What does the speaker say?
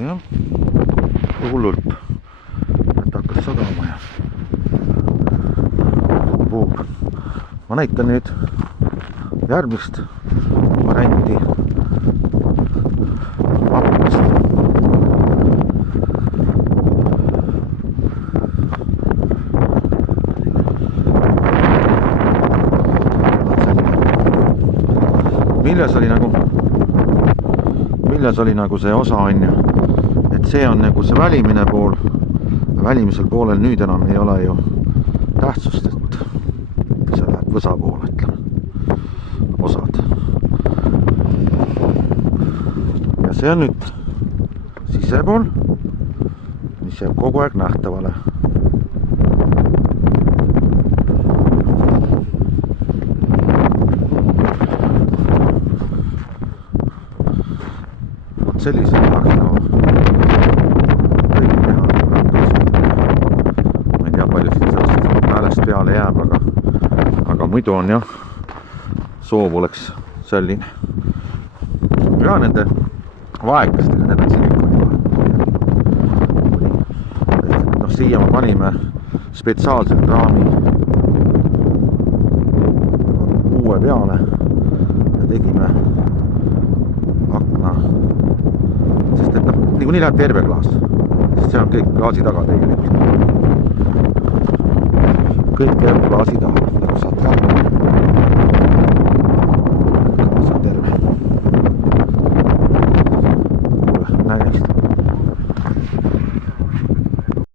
jah, hullult, et hakkas sadama ja puhub. Ma näitan nüüd järgmist varianti aknast. Milles oli nagu see osa on ju, et see on nagu see välimine pool, välimisel poolel nüüd enam ei ole ju tähtsust, et see läheb võsa poole, ütleme, osad. Ja see on nüüd sisepool, mis jääb kogu aeg nähtavale. Sellise tahaks nagu kõike teha. Ma ei tea, palju siit sellest häälest peale jääb, aga muidu on jah, soov oleks selline. Ja nende vaekastega, need on silikoni vahet. Siia me panime spetsiaalselt raami uue peale ja tegime akna. Sest et nii läheb terve klaas, sest see on kõik klaasi taga tegelikult. Kõik jääb klaasi taga, nagu saate aru.